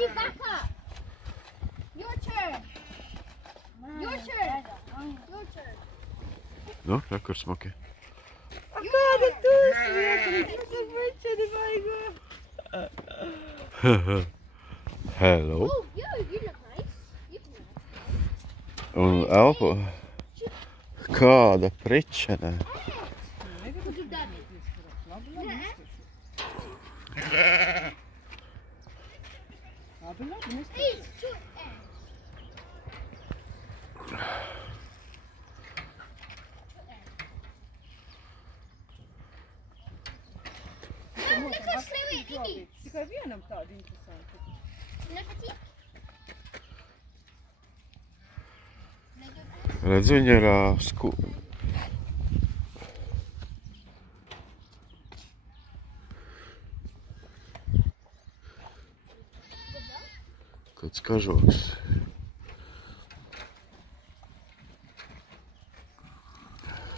you back up. Your turn. Your turn. Your turn. No, tako smoke. A kāda tu esi? Tas ir večeri vajag. Hello. Oh, you look nice. You look nice. Un elpo. Kāda prečene. Tikai vienam tādi interesanti. Redz, viņa ir kāds kažoks.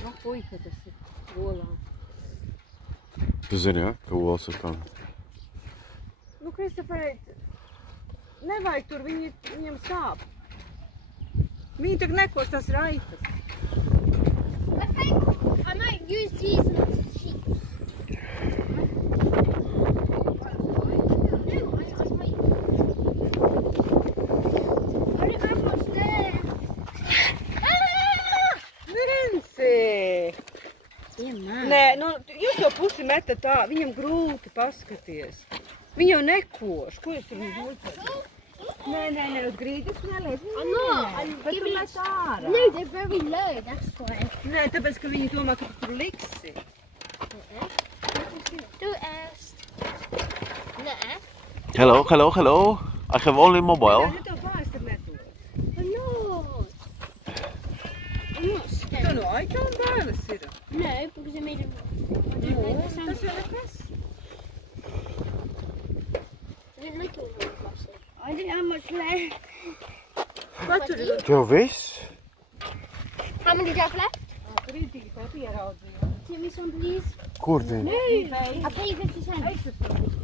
No, puika tas ir olā. Tu zini, ja, ka olas ir kā? Nu, Kristoferi, nevajag tur, viņiem sāp. Viņi tak nekos tas raitas. I might use these as sheets. Nē, nu, jūs to pusi metat tā, viņam grūti paskaties. Viņi jau nekoš, ko jūs tur uzlicat? Nē, uz grīdas neliec. I'm not. I'm Bet tu giving met ārā. No, they're very low, that's why. Nē, tāpēc, ka viņi domā, ka tu tur liksi. Do ask. No. Hello. I have only mobile. Ja tev pāris tad netos. I'm not scared. Tu no aitām bailes ir. No, because I made a noise. I Nu, didn't like the sound. tas jau nekas. I didn't like it when I was crossing. I didn't have much left. Ko tur ir? Tev viss? How many do you have left? Krītīgi, ko pieraudzīju. Give me some, please. Kur viņi? I'll pay you 50 cents.